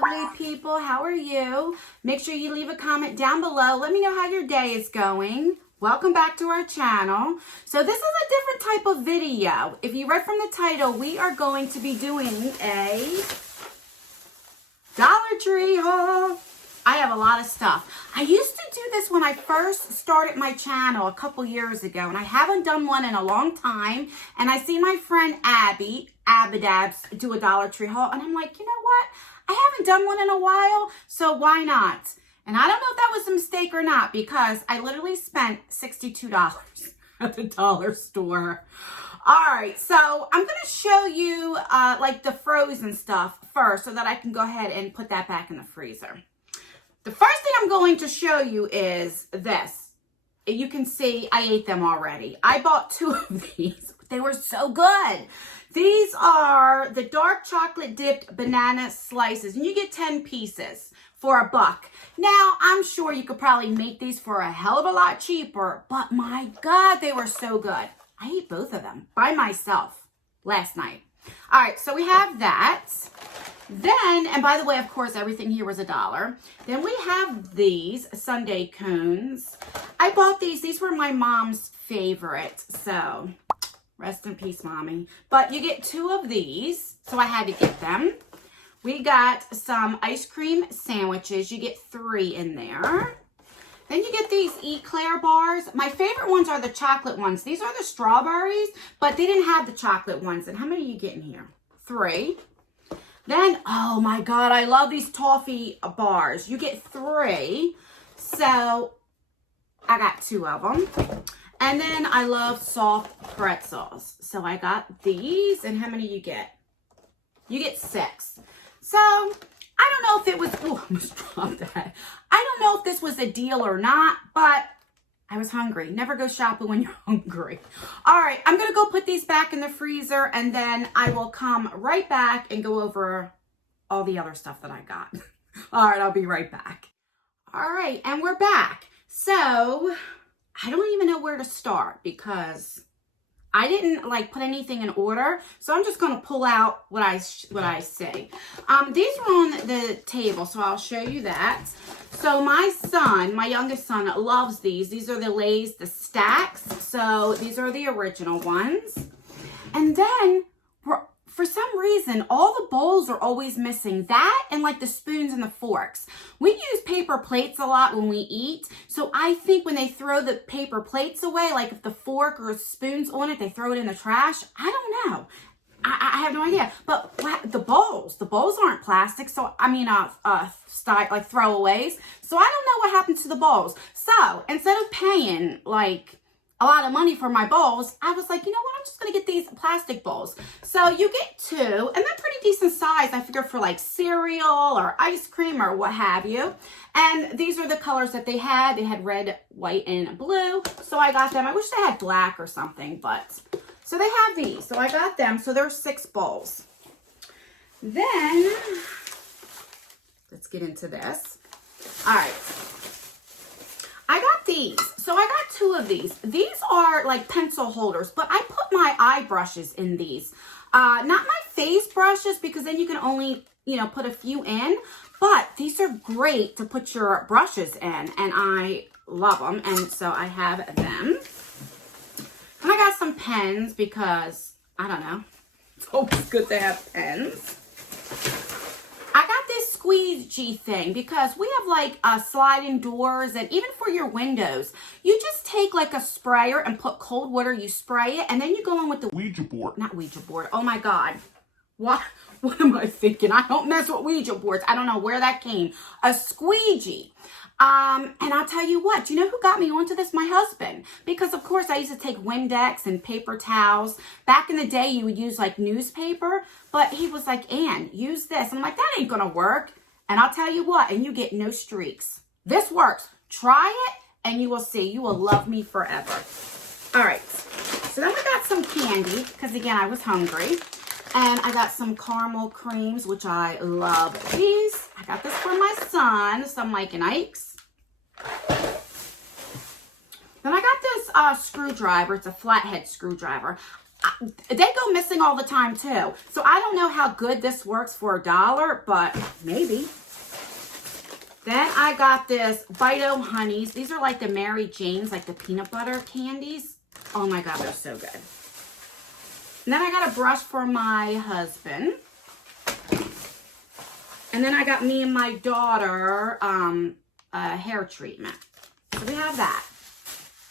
lovely people. How are you? Make sure you leave a comment down below. Let me know how your day is going. Welcome back to our channel. So this is a different type of video. If you read from the title, we are going to be doing a Dollar Tree haul. I have a lot of stuff. I used to do this when I first started my channel a couple years ago, and I haven't done one in a long time. And I see my friend Abadabs, do a Dollar Tree haul, and I'm like, you know what? I haven't done one in a while, so why not? And I don't know if that was a mistake or not, because I literally spent $62 at the dollar store. All right, so I'm going to show you like the frozen stuff first so that I can go ahead and put that back in the freezer. The first thing I'm going to show you is this. You can see I ate them already. I bought 2 of these. They were so good. These are the dark chocolate dipped banana slices, and you get 10 pieces for $1. Now, I'm sure you could probably make these for a hell of a lot cheaper, but my God, they were so good. I ate both of them by myself last night. All right, so we have that. Then, and by the way, of course, everything here was $1. Then we have these sundae cones. I bought these. These were my mom's favorite, so rest in peace, Mommy. But you get 2 of these, so I had to get them. We got some ice cream sandwiches. You get 3 in there. Then you get these Eclair bars. My favorite ones are the chocolate ones. These are the strawberries, but they didn't have the chocolate ones. And how many you get in here? 3. Then, oh my God, I love these toffee bars. You get 3. So I got 2 of them. And then I love soft pretzels. So I got these. And how many you get? You get 6. So I don't know if it was, oh, I almost dropped that. I don't know if this was a deal or not, but I was hungry. Never go shopping when you're hungry. All right, I'm going to go put these back in the freezer, and then I will come right back and go over all the other stuff that I got. All right, I'll be right back. All right, and we're back. So I don't even know where to start because I didn't like put anything in order, so I'm just going to pull out what I see. These were on the table, so I'll show you that. So my son, my youngest son, loves these. These are the Lay's, the stacks. So these are the original ones. And then for some reason, all the bowls are always missing. That and like the spoons and the forks. We use paper plates a lot when we eat. So I think when they throw the paper plates away, like if the fork or spoon's on it, they throw it in the trash. I don't know. I have no idea. But the bowls aren't plastic. So, I mean, like throwaways. So I don't know what happened to the bowls. So instead of paying like a lot of money for my bowls, I was like, you know what, I'm just going to get these plastic bowls. So you get 2, and they're pretty decent size, I figure, for like cereal or ice cream or what have you. And these are the colors that they had. They had red, white, and blue. So I got them. I wish they had black or something, but so they have these. So I got them. So there's 6 bowls. Then let's get into this. All right. I got these. So I got 2 of these. These are like pencil holders, but I put my eye brushes in these. Not my face brushes, because then you can only, put a few in. But these are great to put your brushes in, and I love them. And so I have them. And I got some pens because, I don't know, it's always good to have pens. I got this squeegee thing because we have like sliding doors, and even for your windows, you just take like a sprayer and put cold water, you spray it, and then you go in with the Ouija board. Not Ouija board. Oh my God. What am I thinking? I don't mess with Ouija boards. I don't know where that came. A squeegee. And I'll tell you what, do you know who got me onto this? My husband. Because of course I used to take Windex and paper towels. Back in the day you would use like newspaper, but he was like, Ann, use this. And I'm like, that ain't gonna work. And I'll tell you what, and you get no streaks. This works. Try it and you will see. You will love me forever. All right, so then we got some candy because again, I was hungry. And I got some caramel creams, which I love these. I got this for my son, some Mike and Ike's. Then I got this screwdriver. It's a flathead screwdriver. They go missing all the time too. So I don't know how good this works for $1, but maybe. Then I got this Bito Honeys. These are like the Mary Janes, like the peanut butter candies. Oh my God, they're so good. And then I got a brush for my husband. And then I got me and my daughter a hair treatment. So we have that.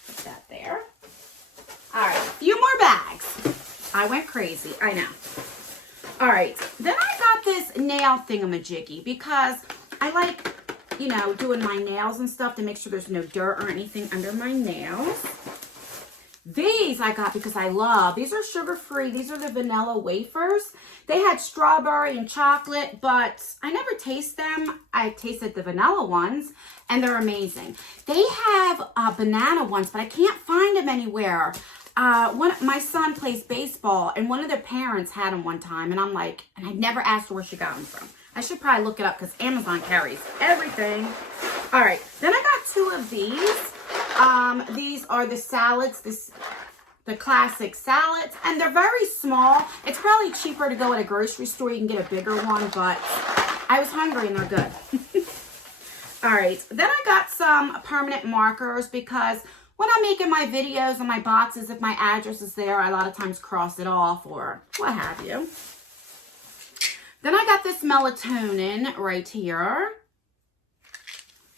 Put that there. All right, a few more bags. I went crazy, I know. All right, then I got this nail thingamajiggy because I like, you know, doing my nails and stuff to make sure there's no dirt or anything under my nails. These I got because I love, these are sugar-free. These are the vanilla wafers. They had strawberry and chocolate, but I never taste them. I tasted the vanilla ones, and they're amazing. They have banana ones, but I can't find them anywhere. My son plays baseball, and one of their parents had them one time, and I'm like, and I never asked her where she got them from. I should probably look it up because Amazon carries everything. All right, then I got 2 of these. These are the salads, the classic salads, and they're very small. It's probably cheaper to go at a grocery store. You can get a bigger one, but I was hungry and they're good. All right, then I got some permanent markers because when I'm making my videos and my boxes, if my address is there, I a lot of times cross it off or what have you. Then I got this melatonin right here.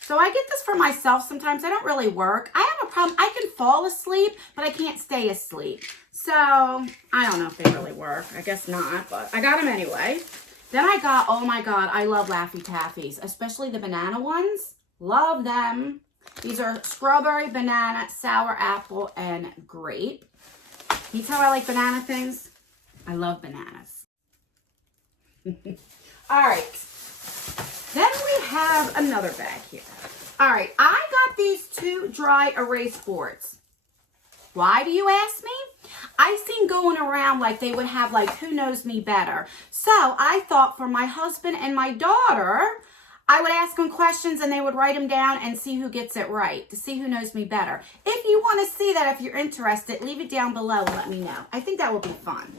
So I get this for myself sometimes. I don't really work. I have a problem. I can fall asleep, but I can't stay asleep. So I don't know if they really work. I guess not, but I got them anyway. Then I got, oh my God, I love Laffy Taffies, especially the banana ones. Love them. These are strawberry, banana, sour apple, and grape. Can you tell I like banana things? I love bananas. All right. Then we have another bag here. All right, I got these 2 dry erase boards. Why do you ask me? I've seen going around like they would have like Who Knows Me Better. So I thought for my husband and my daughter, I would ask them questions and they would write them down and see who gets it right, to see who knows me better. If you want to see that, if you're interested, leave it down below and let me know. I think that will be fun.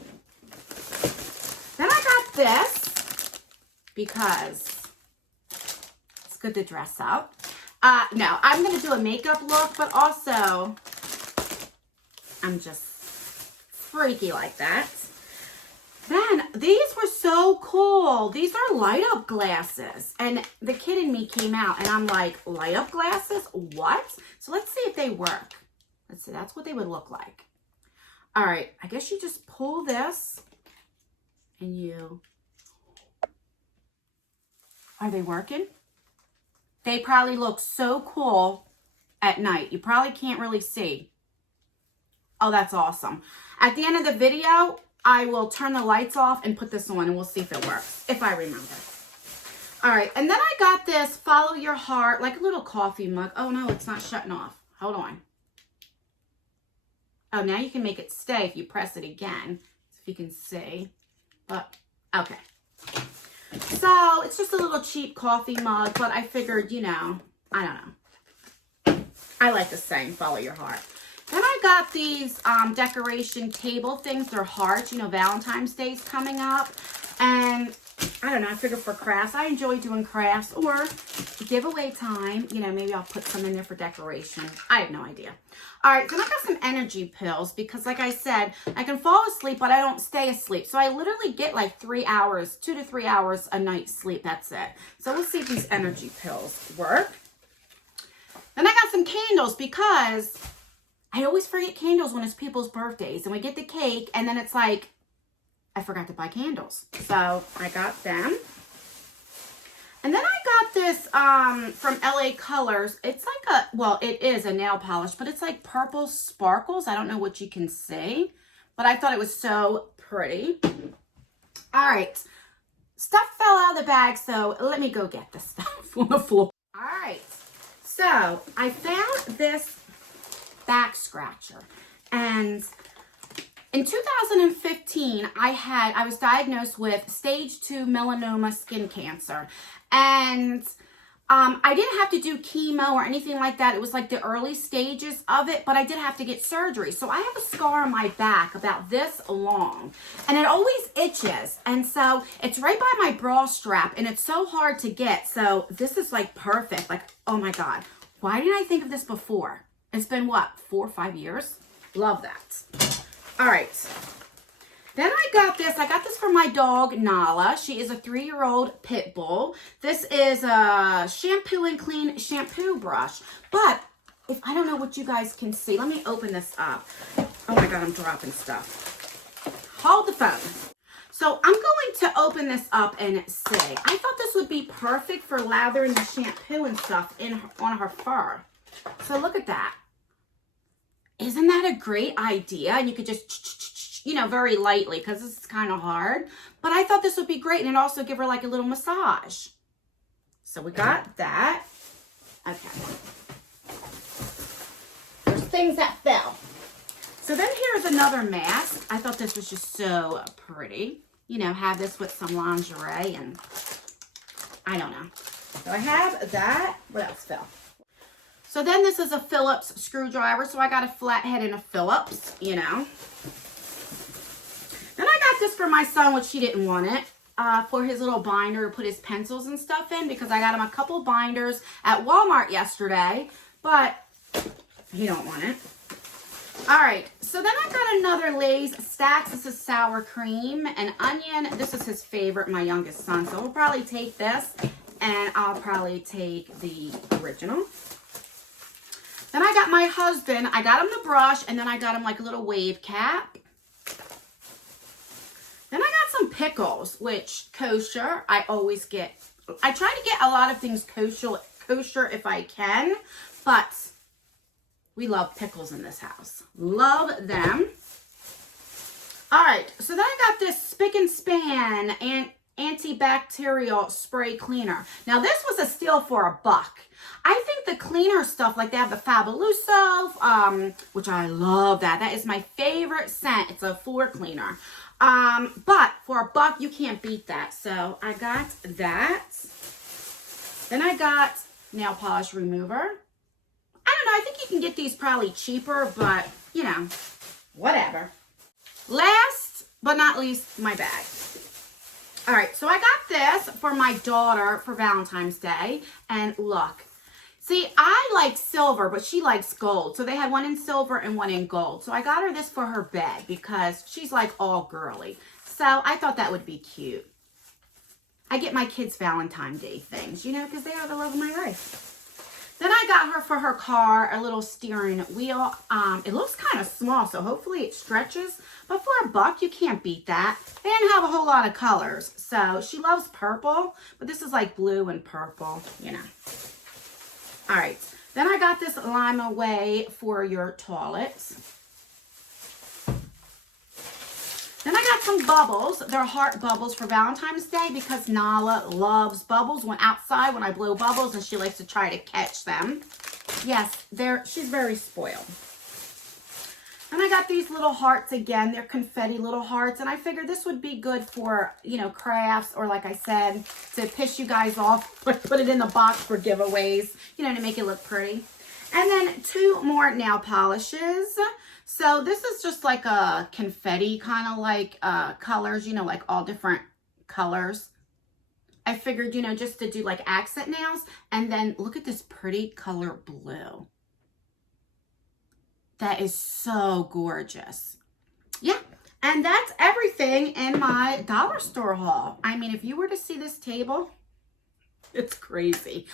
Then I got this because it's good to dress up. No, I'm going to do a makeup look, but also I'm just freaky like that. Man, these were so cool. These are light up glasses. And the kid in me came out and I'm like, light up glasses? What? So let's see if they work. Let's see, that's what they would look like. All right, I guess you just pull this and you... Are they working? They probably look so cool at night. You probably can't really see. Oh, that's awesome. At the end of the video, I will turn the lights off and put this on and we'll see if it works, if I remember. All right, and then I got this Follow Your Heart, like a little coffee mug. Oh no, it's not shutting off. Hold on. Oh, now you can make it stay if you press it again, if you can see. But, okay. So, it's just a little cheap coffee mug, but I figured, you know, I don't know. I like the saying, follow your heart. Then I got these decoration table things. They're hearts. You know, Valentine's Day's coming up. And I don't know, I figured for crafts. I enjoy doing crafts or giveaway time. You know, maybe I'll put some in there for decoration. I have no idea. All right, then I got some energy pills because like I said, I can fall asleep, but I don't stay asleep. So I literally get like 3 hours, 2 to 3 hours a night sleep. That's it. So we'll see if these energy pills work. Then I got some candles because I always forget candles when it's people's birthdays. And we get the cake and then it's like, I forgot to buy candles. So I got them. And then I got this from LA Colors. It's like a, well, it is a nail polish, but it's like purple sparkles. I don't know what you can see, but I thought it was so pretty. All right. Stuff fell out of the bag, so let me go get this stuff on the floor. All right. So I found this back scratcher. And in 2015, I was diagnosed with stage 2 melanoma skin cancer. And I didn't have to do chemo or anything like that. It was like the early stages of it, but I did have to get surgery. So I have a scar on my back about this long, and it always itches. And so it's right by my bra strap, and it's so hard to get. So this is like perfect. Like, oh my God, why didn't I think of this before? It's been what, 4 or 5 years? Love that. All right. Then I got this for my dog, Nala. She is a 3-year-old pit bull. This is a shampoo and clean shampoo brush. But if I don't know what you guys can see, let me open this up. Oh my God, I'm dropping stuff. Hold the phone. So I'm going to open this up and see. I thought this would be perfect for lathering the shampoo and stuff on her fur. So look at that. Isn't that a great idea? And you could just, you know, very lightly, because this is kind of hard. But I thought this would be great, and it also give her like a little massage. So we got that. Okay. There's things that fell. So then here's another mask. I thought this was just so pretty. You know, have this with some lingerie, and I don't know. So I have that. What else fell? So then this is a Phillips screwdriver. So I got a flathead and a Phillips, you know. Then I got this for my son, which he didn't want it, for his little binder to put his pencils and stuff in, because I got him a couple binders at Walmart yesterday, but he don't want it. All right, so then I got another Lay's Stacks. This is sour cream and onion. This is his favorite, my youngest son. So we'll probably take this, and I'll probably take the original. Then I got my husband, I got him the brush, and then I got him like a little wave cap. Then I got some pickles, which kosher, I always get. I try to get a lot of things kosher if I can, but we love pickles in this house. Love them. All right, so then I got this Spick and Span and antibacterial spray cleaner. Now this was a steal for $1. I think the cleaner stuff, like they have the Fabuloso, which I love that. That is my favorite scent. It's a floor cleaner. But for $1, you can't beat that. So I got that. Then I got nail polish remover. I don't know. I think you can get these probably cheaper, but you know, whatever. Last but not least, my bag. All right, so I got this for my daughter for Valentine's Day, and look. See, I like silver, but she likes gold. So they had one in silver and one in gold. So I got her this for her bed because she's like all girly. So I thought that would be cute. I get my kids Valentine's Day things, you know, because they are the love of my life. Then I got her for her car a little steering wheel. It looks kind of small, so hopefully it stretches. But for $1, you can't beat that. They didn't have a whole lot of colors. So she loves purple, but this is like blue and purple, you know. All right. Then I got this Lime Away for your toilets. Then I got some bubbles. They're heart bubbles for Valentine's Day because Nala loves bubbles. When outside, when I blow bubbles, and she likes to try to catch them. Yes, she's very spoiled. And I got these little hearts again. They're confetti little hearts. And I figured this would be good for, you know, crafts, or like I said, to piss you guys off, or put it in the box for giveaways, you know, to make it look pretty. And then 2 more nail polishes. So this is just like a confetti kind of like colors, you know, like all different colors. I figured, you know, just to do like accent nails. And then look at this pretty color blue. That is so gorgeous. Yeah, and that's everything in my dollar store haul. I mean, if you were to see this table, it's crazy.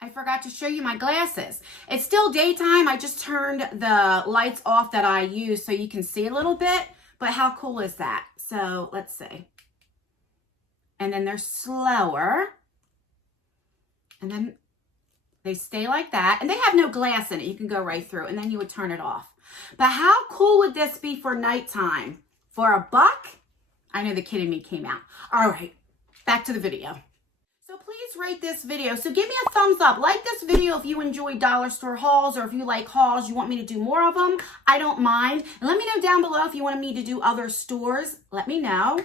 I forgot to show you my glasses. It's still daytime. I just turned the lights off that I use so you can see a little bit, but how cool is that? So let's see. And then they're slower. And then they stay like that, and they have no glass in it. You can go right through, and then you would turn it off. But how cool would this be for nighttime? For $1? I know the kid in me came out. All right, back to the video. So please rate this video. So give me a thumbs up. Like this video if you enjoy dollar store hauls, or if you like hauls, you want me to do more of them. I don't mind. And let me know down below if you want me to do other stores. Let me know.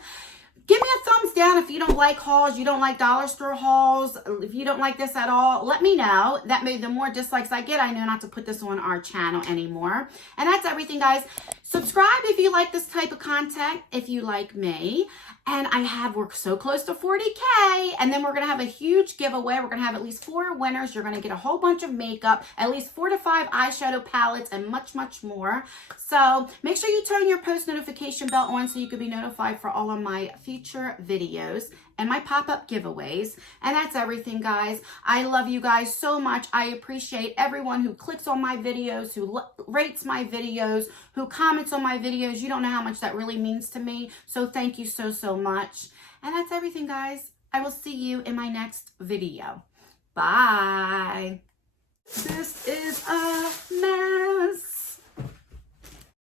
Give me a thumbs down if you don't like hauls, you don't like dollar store hauls. If you don't like this at all, let me know. That way, the more dislikes I get, I know not to put this on our channel anymore. And that's everything, guys. Subscribe if you like this type of content, if you like me. And we're so close to 40K. And then we're going to have a huge giveaway. We're going to have at least 4 winners. You're going to get a whole bunch of makeup, at least 4 to 5 eyeshadow palettes, and much, much more. So make sure you turn your post notification bell on so you can be notified for all of my future videos and my pop-up giveaways. And that's everything, guys. I love you guys so much. I appreciate everyone who clicks on my videos, who rates my videos, who comments on my videos. You don't know how much that really means to me. So thank you so, so much. And that's everything, guys. I will see you in my next video. Bye. This is a mess.